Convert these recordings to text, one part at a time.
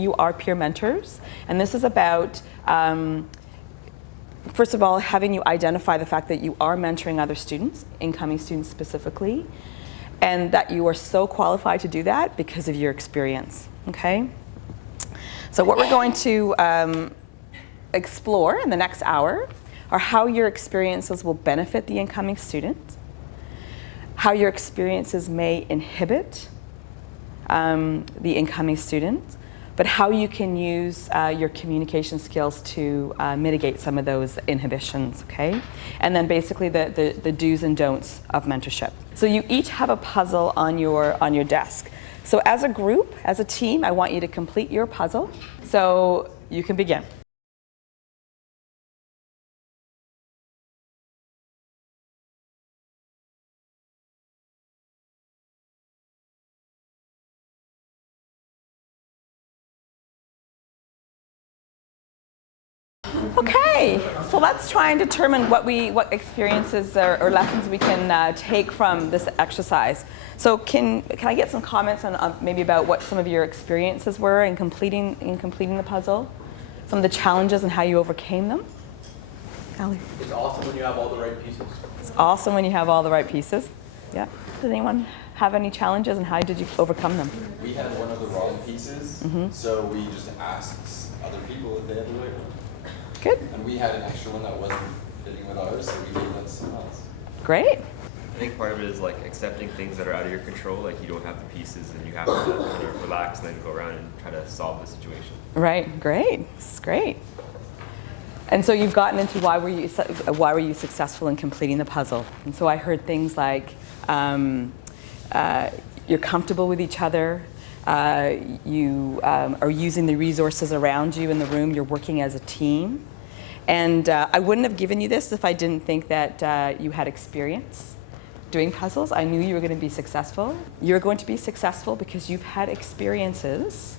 you are peer mentors, and this is about first of all, having you identify the fact that you are mentoring other students, incoming students specifically, and that you are so qualified to do that because of your experience, okay? So what we're going to explore in the next hour are how your experiences will benefit the incoming student, how your experiences may inhibit the incoming student, but how you can use your communication skills to mitigate some of those inhibitions, okay? And then basically the do's and don'ts of mentorship. So you each have a puzzle on your desk. So as a group, as a team, I want you to complete your puzzle. So you can begin. Okay, so let's try and determine what experiences or lessons we can take from this exercise. So can I get some comments on maybe about what some of your experiences were in completing the puzzle? Some of the challenges and how you overcame them? Allie. It's awesome when you have all the right pieces. It's awesome when you have all the right pieces. Yeah. Did anyone have any challenges and how did you overcome them? We had one of the wrong pieces, so we just asked other people if they had the right one. Good. And we had an extra one that wasn't fitting with ours, so we gave that to someone else. Great. I think part of it is like accepting things that are out of your control, like you don't have the pieces and you have to kind of relax and then go around and try to solve the situation. Right, great, it's great. And so you've gotten into why were you successful in completing the puzzle? And so I heard things like you're comfortable with each other, you are using the resources around you in the room, you're working as a team. And I wouldn't have given you this if I didn't think that you had experience doing puzzles. I knew you were going to be successful. You're going to be successful because you've had experiences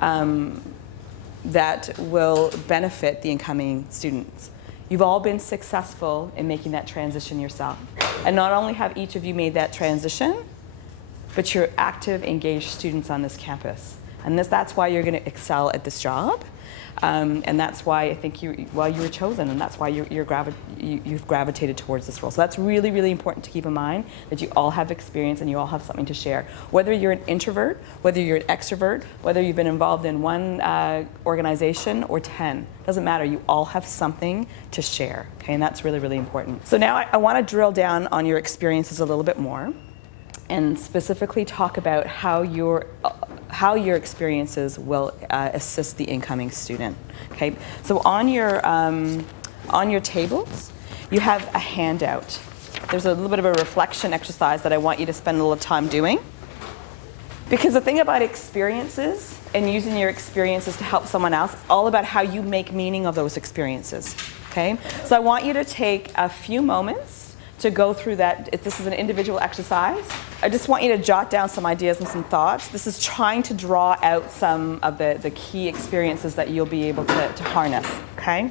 that will benefit the incoming students. You've all been successful in making that transition yourself. And not only have each of you made that transition, but you're active, engaged students on this campus. And that's why you're going to excel at this job. And that's why I think you were chosen, and that's why you've gravitated towards this role. So that's really, really important to keep in mind, that you all have experience and you all have something to share. Whether you're an introvert, whether you're an extrovert, whether you've been involved in one organization or 10, doesn't matter. You all have something to share, okay? And that's really, really important. So now I want to drill down on your experiences a little bit more, and specifically talk about how your experiences will assist the incoming student. Okay, so on your tables, you have a handout. There's a little bit of a reflection exercise that I want you to spend a little time doing. Because the thing about experiences and using your experiences to help someone else, it's all about how you make meaning of those experiences. Okay, so I want you to take a few moments to go through that. If this is an individual exercise, I just want you to jot down some ideas and some thoughts. This is trying to draw out some of the key experiences that you'll be able to harness, okay?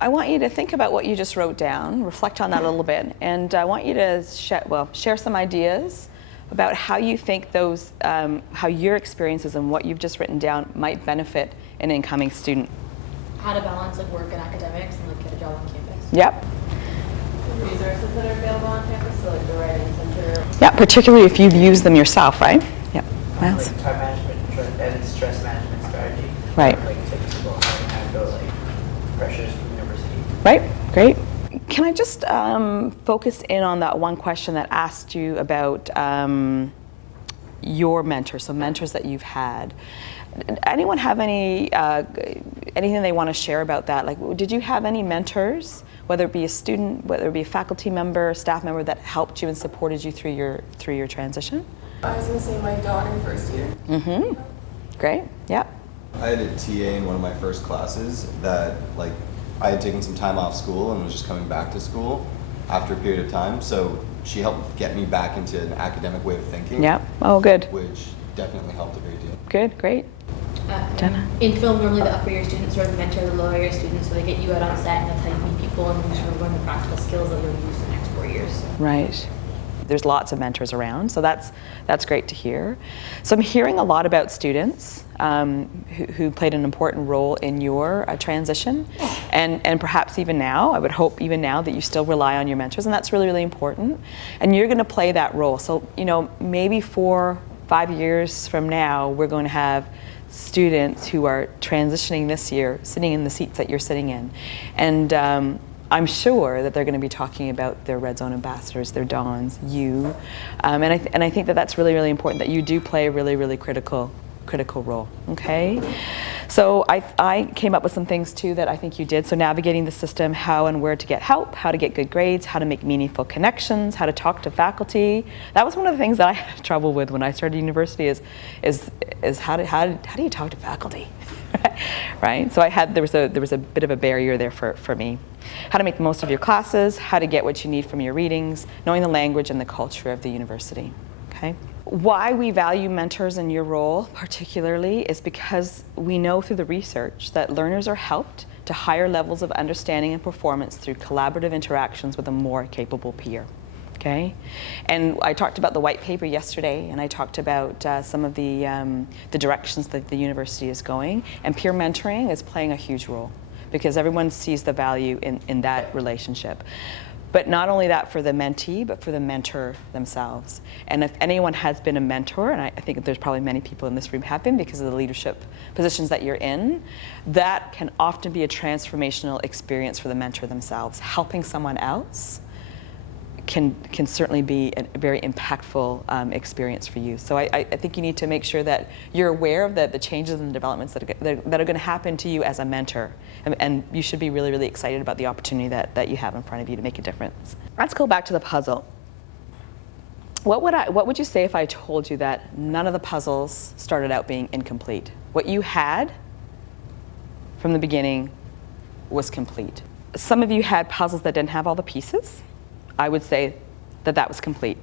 I want you to think about what you just wrote down, reflect on that a little bit, and I want you to share some ideas about how you think those, how your experiences and what you've just written down might benefit an incoming student. How to balance like work and academics and like get a job on campus. Yep. The resources that are available on campus, so like the writing center. Yeah, particularly if you've used them yourself, right? Yep. Miles? Like time management and stress management strategy. Right. Like tips about how to handle like pressures from university. Right, great. Can I just focus in on that one question that asked you about your mentors, so mentors that you've had. Anyone have any anything they want to share about that? Like, did you have any mentors, whether it be a student, whether it be a faculty member, staff member, that helped you and supported you through your transition? I was going to say my daughter first year. Mm-hmm. Great, yeah. I had a TA in one of my first classes that, like, I had taken some time off school and was just coming back to school after a period of time, so she helped get me back into an academic way of thinking. Yeah, oh good. Which definitely helped a great deal. Good, great. Jenna? In film, normally the upper year students sort of mentor the lower year students, so they get you out on set and that's how you meet people and you sort of learn the practical skills that you'll use the next 4 years. Right. There's lots of mentors around, so that's great to hear. So I'm hearing a lot about students who played an important role in your transition, and perhaps even now, I would hope even now that you still rely on your mentors, and that's really, really important. And you're going to play that role. So, you know, maybe 4, 5 years from now, we're going to have students who are transitioning this year, sitting in the seats that you're sitting in. And I'm sure that they're going to be talking about their Red Zone ambassadors, their Dons, you. And I think that that's really, really important, that you do play a really, really critical role, okay? So I came up with some things too that I think you did. So navigating the system, how and where to get help, how to get good grades, how to make meaningful connections, how to talk to faculty. That was one of the things that I had trouble with when I started university is how do you talk to faculty, right? So there was a bit of a barrier there for me. How to make the most of your classes, how to get what you need from your readings, knowing the language and the culture of the university, okay? Why we value mentors in your role particularly is because we know through the research that learners are helped to higher levels of understanding and performance through collaborative interactions with a more capable peer. Okay, and I talked about the white paper yesterday, and I talked about some of the directions that the university is going, and peer mentoring is playing a huge role because everyone sees the value in that relationship. But not only that for the mentee, but for the mentor themselves. And if anyone has been a mentor, and I think there's probably many people in this room have been because of the leadership positions that you're in, that can often be a transformational experience for the mentor themselves. Helping someone else can certainly be a very impactful experience for you. So I think you need to make sure that you're aware of the changes and developments that are going to happen to you as a mentor. And you should be really, really excited about the opportunity that you have in front of you to make a difference. Let's go back to the puzzle. What would you say if I told you that none of the puzzles started out being incomplete? What you had from the beginning was complete. Some of you had puzzles that didn't have all the pieces. I would say that was complete.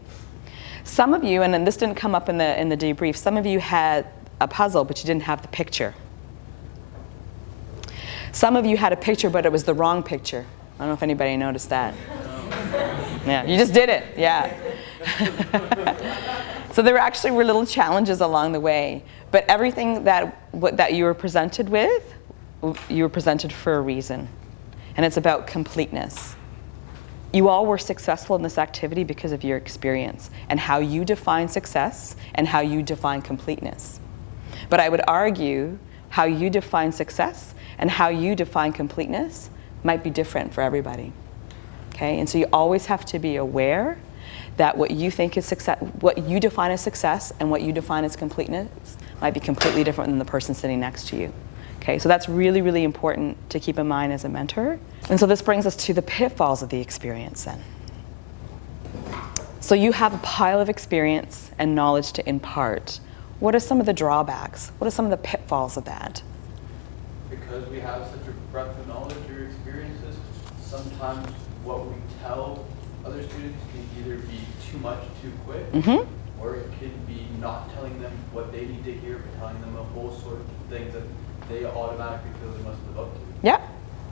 Some of you, and then this didn't come up in the debrief, some of you had a puzzle, but you didn't have the picture. Some of you had a picture, but it was the wrong picture. I don't know if anybody noticed that. Yeah, you just did it, yeah. So there actually were little challenges along the way, but everything that you were presented with, you were presented for a reason, and it's about completeness. You all were successful in this activity because of your experience and how you define success and how you define completeness. But I would argue how you define success and how you define completeness might be different for everybody. Okay? And so you always have to be aware that what you think is success, what you define as success and what you define as completeness might be completely different than the person sitting next to you. Okay, so that's really, really important to keep in mind as a mentor. And so this brings us to the pitfalls of the experience then. So you have a pile of experience and knowledge to impart. What are some of the drawbacks? What are some of the pitfalls of that? Because we have such a breadth of knowledge or experiences, sometimes what we tell other students can either be too much too quick, or it could be not telling them what they need to hear, but telling them a whole sort of things that they automatically feel they must live up to. Yeah.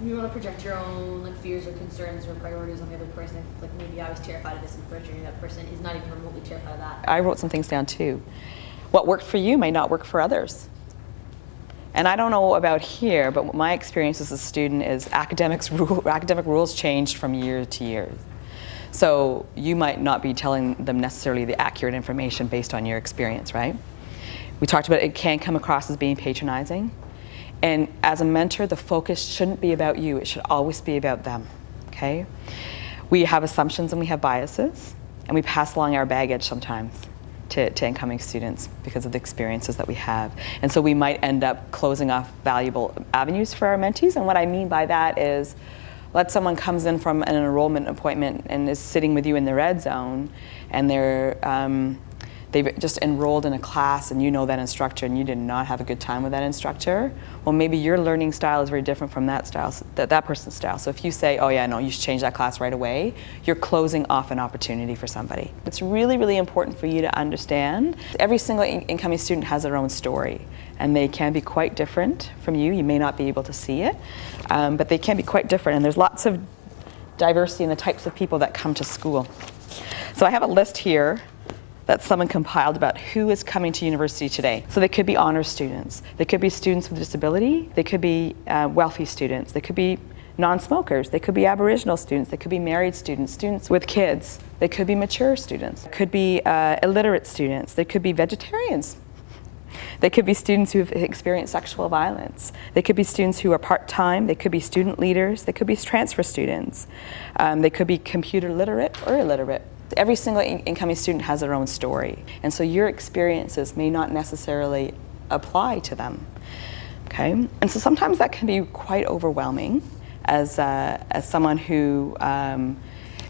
You want to project your own fears or concerns or priorities on the other person. It's like maybe I was terrified of this in first year, and that person is not even remotely terrified of that. I wrote some things down too. What worked for you may not work for others. And I don't know about here, but my experience as a student is academic rules changed from year to year. So you might not be telling them necessarily the accurate information based on your experience, right? We talked about it can come across as being patronizing. And as a mentor, the focus shouldn't be about you. It should always be about them, okay? We have assumptions and we have biases, and we pass along our baggage sometimes to incoming students because of the experiences that we have. And so we might end up closing off valuable avenues for our mentees. And what I mean by that is, let someone comes in from an enrollment appointment and is sitting with you in the red zone, and they've just enrolled in a class and you know that instructor and you did not have a good time with that instructor, well, maybe your learning style is very different from that style, that person's style. So if you say, oh yeah, no, you should change that class right away, you're closing off an opportunity for somebody. It's really, really important for you to understand every single incoming student has their own story, and they can be quite different from you. You may not be able to see it, but they can be quite different, and there's lots of diversity in the types of people that come to school. So I have a list here that someone compiled about who is coming to university today. So they could be honors students, they could be students with disability, they could be wealthy students, they could be non-smokers, they could be Aboriginal students, they could be married students, students with kids, they could be mature students, they could be illiterate students, they could be vegetarians. They could be students who have experienced sexual violence. They could be students who are part-time. They could be student leaders. They could be transfer students. They could be computer literate or illiterate. Every single incoming student has their own story, and so your experiences may not necessarily apply to them. Okay, and so sometimes that can be quite overwhelming as someone who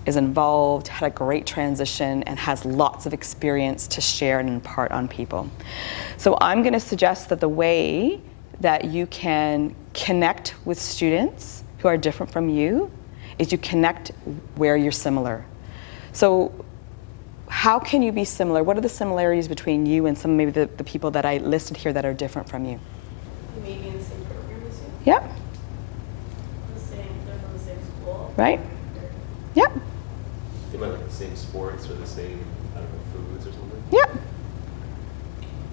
is involved, had a great transition, and has lots of experience to share and impart on people. So I'm going to suggest that the way that you can connect with students who are different from you is you connect where you're similar. So how can you be similar? What are the similarities between you and some maybe the people that I listed here that are different from you? Maybe in the same program as you. Yep. They're from the same school. Right? Yep. They might like the same sports or the same, I don't know, foods or something. Yep.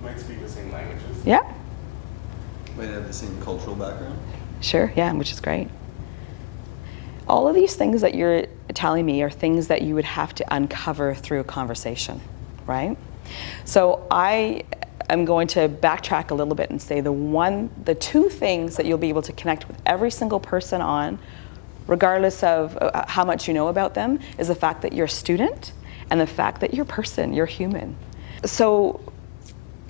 Might speak the same languages. Yep. Might have the same cultural background. Sure, yeah, which is great. All of these things that you're telling me are things that you would have to uncover through a conversation, right? So I am going to backtrack a little bit and say the two things that you'll be able to connect with every single person on, regardless of how much you know about them, is the fact that you're a student and the fact that you're a person, you're human. So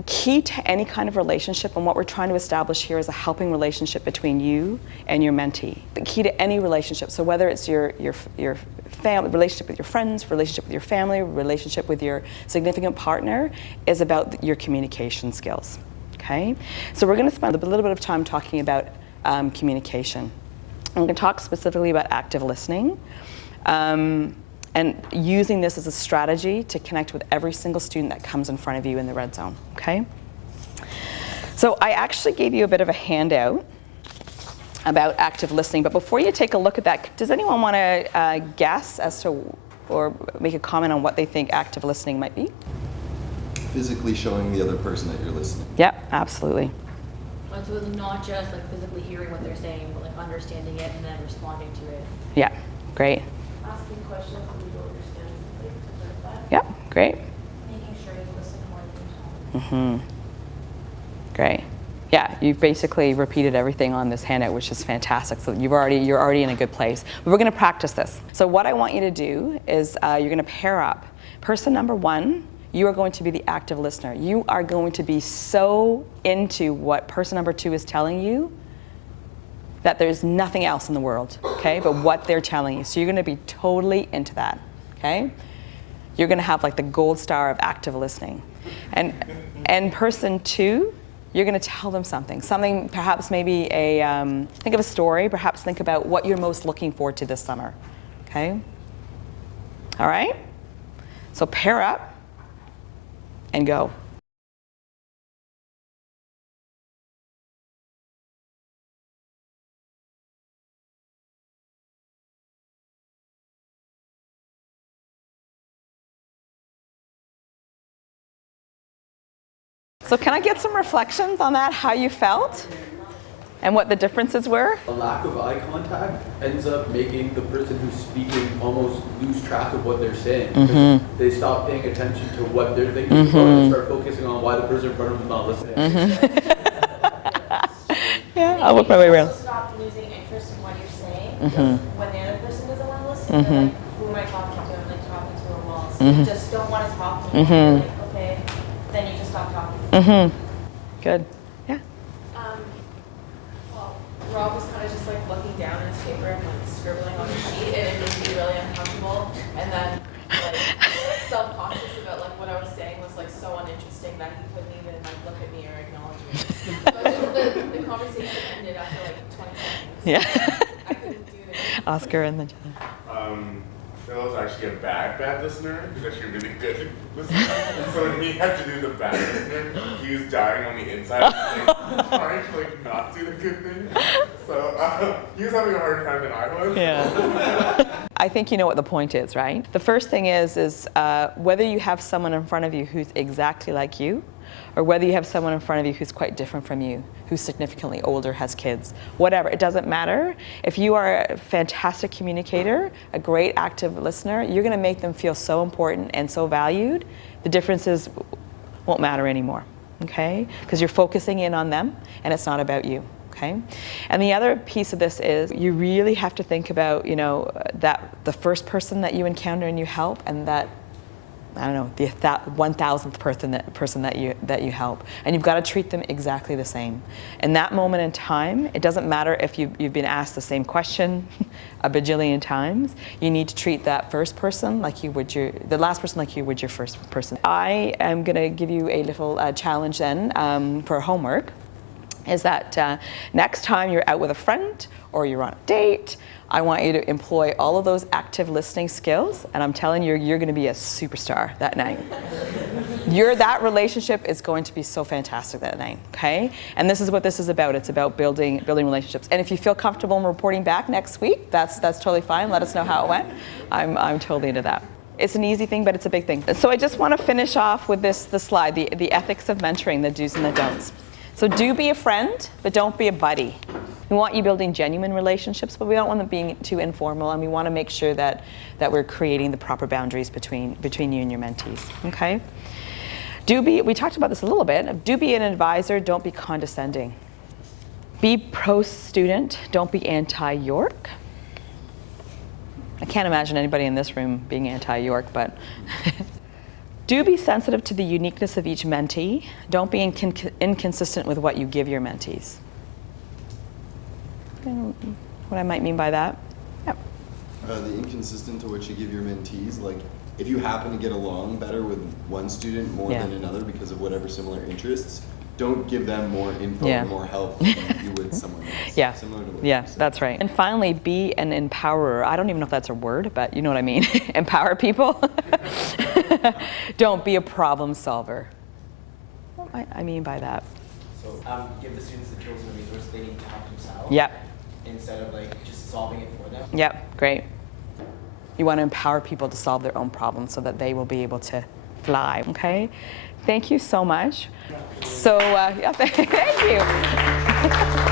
key to any kind of relationship, and what we're trying to establish here is a helping relationship between you and your mentee. The key to any relationship, so whether it's your family, relationship with your friends, relationship with your family, relationship with your significant partner, is about your communication skills, okay? So we're gonna spend a little bit of time talking about communication. I'm gonna talk specifically about active listening, and using this as a strategy to connect with every single student that comes in front of you in the red zone, okay? So I actually gave you a bit of a handout about active listening, but before you take a look at that, does anyone want to guess as to, or make a comment on what they think active listening might be? Physically showing the other person that you're listening. Yep, absolutely. And so it's not just like physically hearing what they're saying, but like understanding it and then responding to it. Yeah, great. Asking questions when you don't understand something to clarify. Yep, great. Making sure you listen more than you talk. Great. Yeah, you've basically repeated everything on this handout, which is fantastic. So you're already in a good place. But we're going to practice this. So what I want you to do is you're going to pair up. Person number one, you are going to be the active listener. You are going to be so into what person number two is telling you that there's nothing else in the world, okay, but what they're telling you. So you're going to be totally into that, okay? You're going to have like the gold star of active listening. And person two, you're going to tell them something perhaps maybe think of a story, perhaps think about what you're most looking forward to this summer, okay? All right? So pair up and go. So can I get some reflections on that, how you felt and what the differences were? A lack of eye contact ends up making the person who's speaking almost lose track of what they're saying. Because they stop paying attention to what they're thinking about and start focusing on why the person in front of them is not listening. Yeah, I'll work my way around. Also stop losing interest in what you're saying because when the other person doesn't want to listen, they're like, who am I talking to? I'm like talking to a wall. So you just don't want to talk to them. You're like, okay, then you just stop talking. Good. Yeah. Well, Rob was kind of just like looking down at his paper and like scribbling on the sheet, and it made me really uncomfortable. And then like self-conscious about like what I was saying was like so interesting that he couldn't even like look at me or acknowledge me. So just the conversation ended after like 20 seconds. Yeah. I couldn't do it. Oscar and the Phil was actually a bad listener. He was actually really good listener. So when he had to do the bad listener, he was dying on the inside, like, trying to like not do the good thing. So he was having a harder time than I was. Yeah. I think you know what the point is, right? The first thing is whether you have someone in front of you who's exactly like you, or whether you have someone in front of you who's quite different from you, who's significantly older, has kids, whatever, it doesn't matter. If you are a fantastic communicator, a great active listener, you're gonna make them feel so important and so valued, the differences won't matter anymore, okay? Because you're focusing in on them and it's not about you. Okay? And the other piece of this is you really have to think about, you know, that the first person that you encounter and you help, and that, I don't know, that 1,000th person that you help, and you've got to treat them exactly the same. In that moment in time, it doesn't matter if you've been asked the same question a bajillion times. You need to treat that first person like you would the last person like you would your first person. I am going to give you a little challenge then for homework. Is that next time you're out with a friend or you're on a date, I want you to employ all of those active listening skills, and I'm telling you, you're going to be a superstar that night. That relationship is going to be so fantastic that night, okay? And this is what this is about. It's about building relationships. And if you feel comfortable in reporting back next week, that's totally fine. Let us know how it went. I'm totally into that. It's an easy thing, but it's a big thing. So I just want to finish off with the slide, the ethics of mentoring, the do's and the don'ts. So do be a friend, but don't be a buddy. We want you building genuine relationships, but we don't want them being too informal, and we want to make sure that we're creating the proper boundaries between you and your mentees, okay? We talked about this a little bit. Do be an advisor, don't be condescending. Be pro-student, don't be anti-York. I can't imagine anybody in this room being anti-York, but do be sensitive to the uniqueness of each mentee. Don't be inconsistent with what you give your mentees. What I might mean by that? Yep. The inconsistent to what you give your mentees, like if you happen to get along better with one student more than another because of whatever similar interests, don't give them more info or more help than you would someone else. Yeah, Similar to what yeah, that's right. And finally, be an empowerer. I don't even know if that's a word, but you know what I mean. Empower people. Don't be a problem solver. What I mean by that? So give the students the tools and resources they need to help themselves. Yep. Instead of like just solving it for them. Yep, great. You want to empower people to solve their own problems so that they will be able to fly, okay? Thank you so much. So, yeah, thank you.